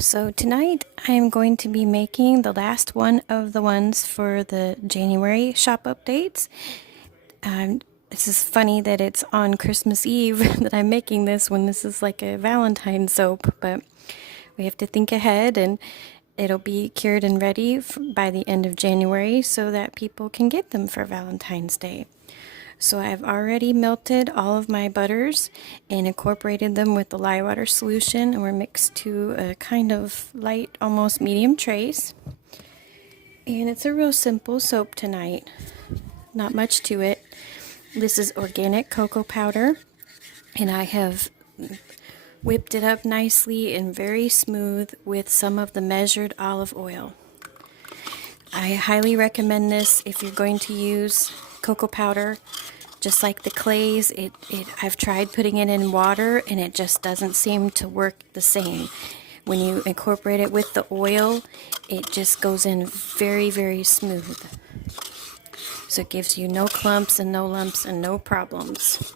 So tonight I am going to be making the last one of the ones for the January shop updates. This is funny that it's on Christmas Eve that I'm making this when this is like a Valentine soap, but we have to think ahead, and it'll be cured and ready by the end of January so that people can get them for Valentine's Day. So I've already melted all of my butters and incorporated them with the lye water solution, and we're mixed to a kind of light, almost medium trace. And it's a real simple soap tonight, not much to it. This is organic cocoa powder, and I have whipped it up nicely and very smooth with some of the measured olive oil. I highly recommend this if you're going to use cocoa powder. Just like the clays, I've tried putting it in water and it just doesn't seem to work the same. When you incorporate it with the oil, it just goes in very, very smooth. So it gives you no clumps and no lumps and no problems.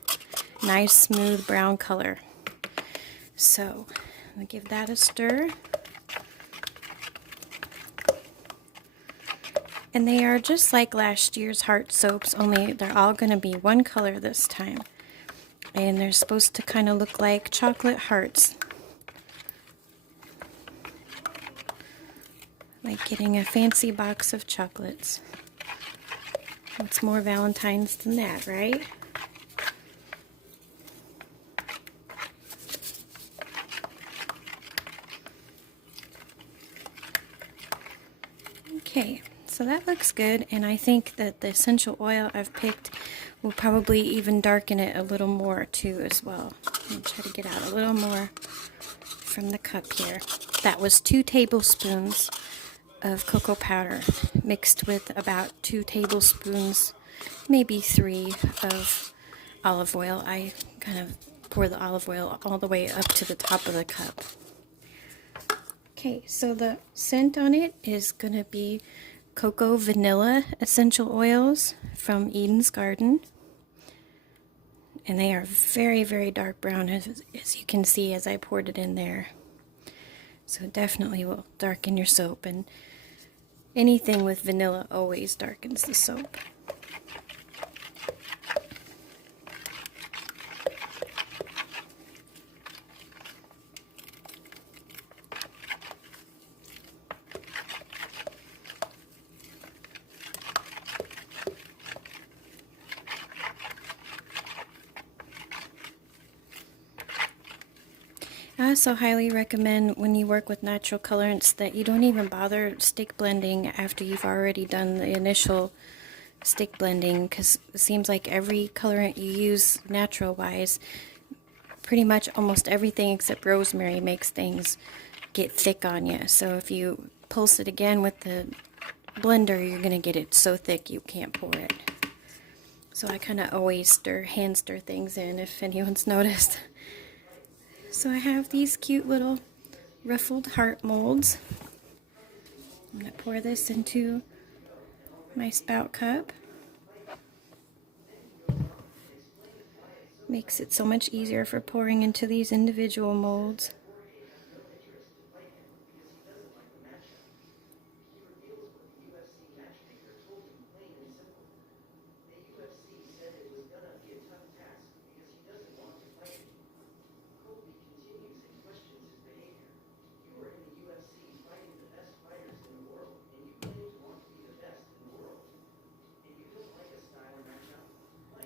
Nice, smooth brown color. So I'm going to give that a stir. And they are just like last year's heart soaps, only they're all going to be one color this time. And they're supposed to kind of look like chocolate hearts. Like getting a fancy box of chocolates. What's more Valentine's than that, right? Okay. So that looks good, and I think that the essential oil I've picked will probably even darken it a little more too as well. I'm going to try to get out a little more from the cup here. That was 2 tablespoons of cocoa powder mixed with about 2 tablespoons, maybe 3, of olive oil. I kind of pour the olive oil all the way up to the top of the cup. Okay, so the scent on it is going to be cocoa vanilla essential oils from Eden's Garden, and they are very, very dark brown, as you can see as I poured it in there. So it definitely will darken your soap, and anything with vanilla always darkens the soap. I also highly recommend when you work with natural colorants that you don't even bother stick blending after you've already done the initial stick blending, because it seems like every colorant you use natural wise, pretty much almost everything except rosemary makes things get thick on you. So if you pulse it again with the blender, you're going to get it so thick you can't pour it. So I kind of always hand stir things in, if anyone's noticed. So I have these cute little ruffled heart molds. I'm going to pour this into my spout cup. Makes it so much easier for pouring into these individual molds.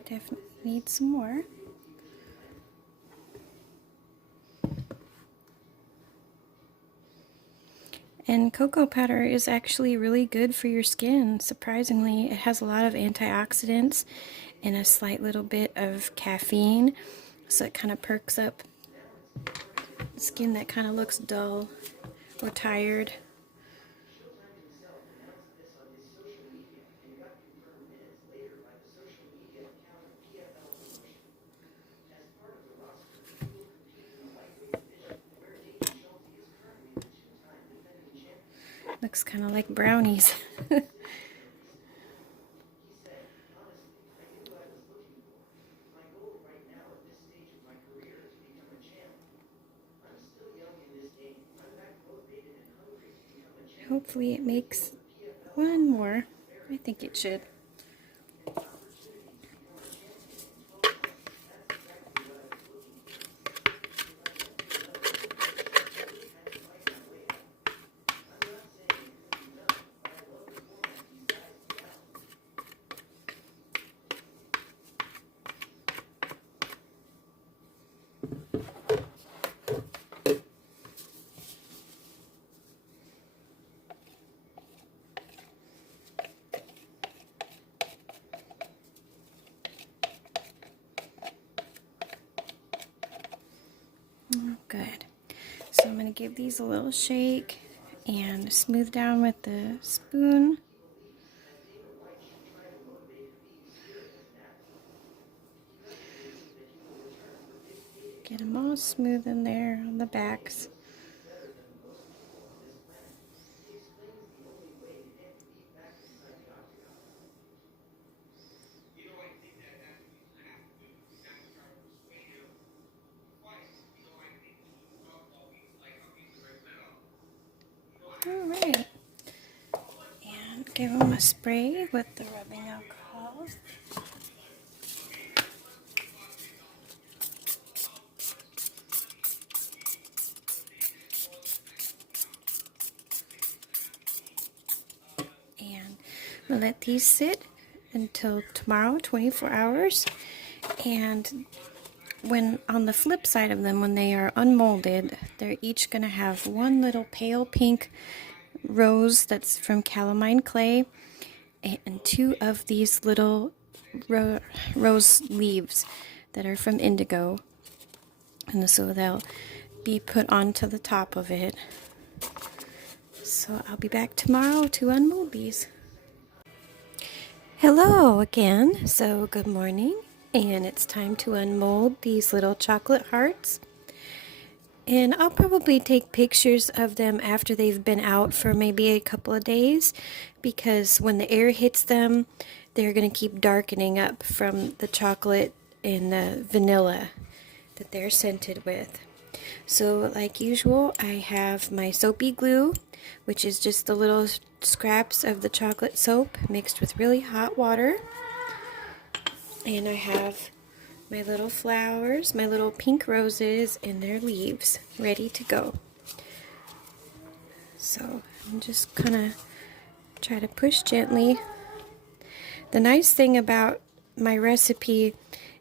Definitely need some more. And cocoa powder is actually really good for your skin. Surprisingly, it has a lot of antioxidants and a slight little bit of caffeine, so it kind of perks up skin that kind of looks dull or tired. Looks kind of like brownies. hopefully it makes one more. I think it should. Oh, good. So I'm going to give these a little shake and smooth down with the spoon. Get them all smooth in there on the backs. Alright. And give them a spray with the rubbing alcohol. And we'll let these sit until tomorrow, 24 hours. And when on the flip side of them, when they are unmolded, they're each going to have one little pale pink rose that's from calamine clay and two of these little rose leaves that are from indigo. And so they'll be put onto the top of it. So I'll be back tomorrow to unmold these. Hello again. So good morning, and it's time to unmold these little chocolate hearts. And I'll probably take pictures of them after they've been out for maybe a couple of days, because when the air hits them, they're going to keep darkening up from the chocolate and the vanilla that they're scented with. So like usual, I have my soapy glue, which is just the little scraps of the chocolate soap mixed with really hot water. And I have my little flowers, my little pink roses and their leaves ready to go. So I'm just gonna try to push gently. The nice thing about my recipe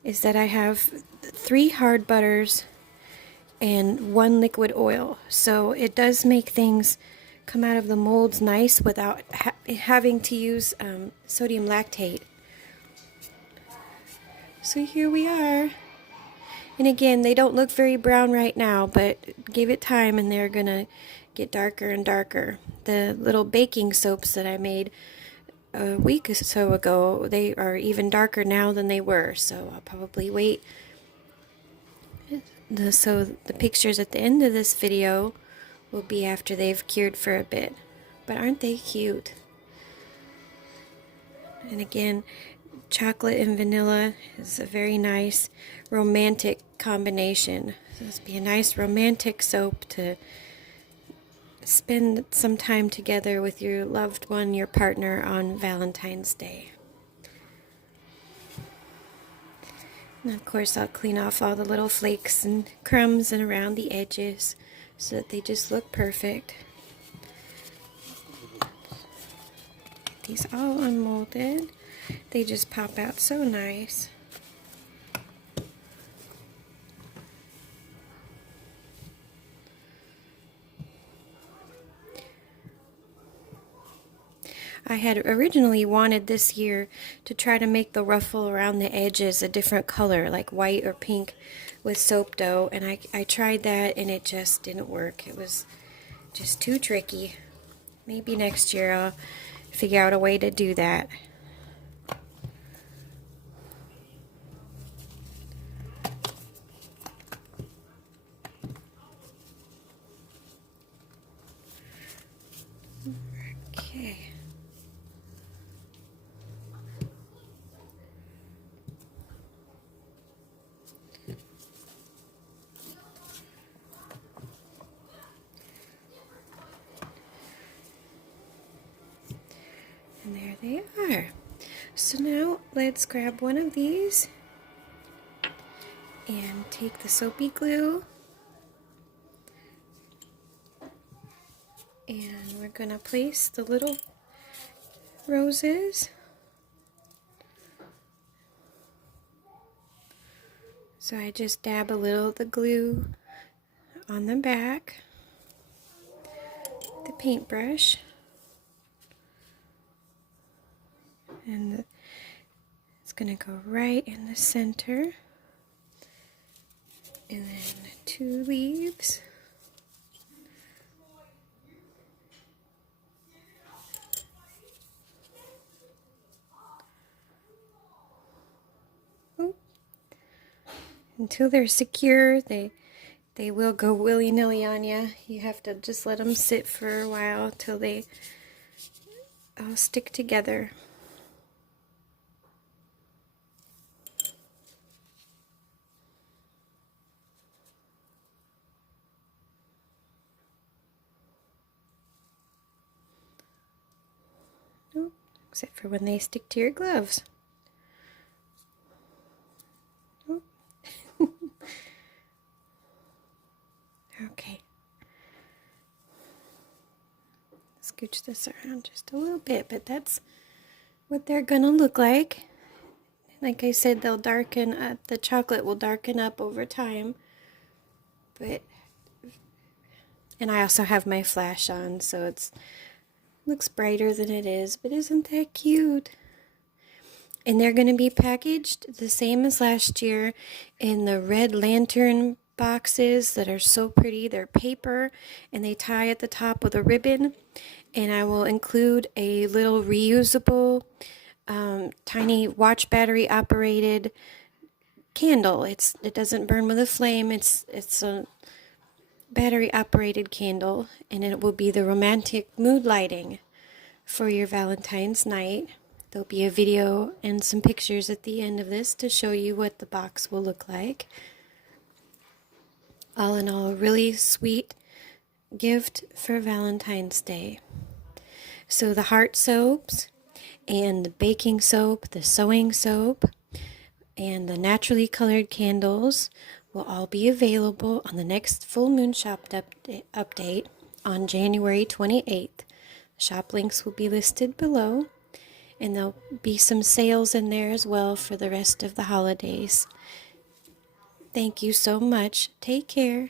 is that I have 3 hard butters and 1 liquid oil, so it does make things come out of the molds nice without having to use sodium lactate. So here we are. And again, they don't look very brown right now, but give it time and they're gonna get darker and darker. The little baking soaps that I made a week or so ago, they are even darker now than they were, so I'll probably wait. So the pictures at the end of this video will be after they've cured for a bit. But aren't they cute? And again, chocolate and vanilla is a very nice romantic combination. So this will be a nice romantic soap to spend some time together with your loved one, your partner, on Valentine's Day. And of course I'll clean off all the little flakes and crumbs and around the edges so that they just look perfect. Get these all unmolded. They just pop out so nice. I had originally wanted this year to try to make the ruffle around the edges a different color, like white or pink with soap dough, and I tried that and it just didn't work. It was just too tricky. Maybe next year I'll figure out a way to do that. Okay. And there they are. So now let's grab one of these and take the soapy glue, and we're going to place the little roses. So I just dab a little of the glue on the back, the paintbrush, and it's going to go right in the center, and then 2 leaves. Until they're secure, they will go willy-nilly on you. You have to just let them sit for a while till they all stick together. Oh, except for when they stick to your gloves. Oh. Okay. Scooch this around just a little bit, but that's what they're gonna look like. Like I said, they'll darken up, the chocolate will darken up over time. And I also have my flash on, so it looks brighter than it is, but isn't that cute? And they're going to be packaged the same as last year in the red lantern boxes that are so pretty. They're paper, and they tie at the top with a ribbon. And I will include a little reusable, tiny watch battery operated candle. It doesn't burn with a flame. It's a battery operated candle, and it will be the romantic mood lighting for your Valentine's night. There'll be a video and some pictures at the end of this to show you what the box will look like. All in all, a really sweet gift for Valentine's Day. So the heart soaps and the baking soap, the sewing soap, and the naturally colored candles will all be available on the next Full Moon Shop update on January 28th. Shop links will be listed below, and there'll be some sales in there as well for the rest of the holidays. Thank you so much. Take care.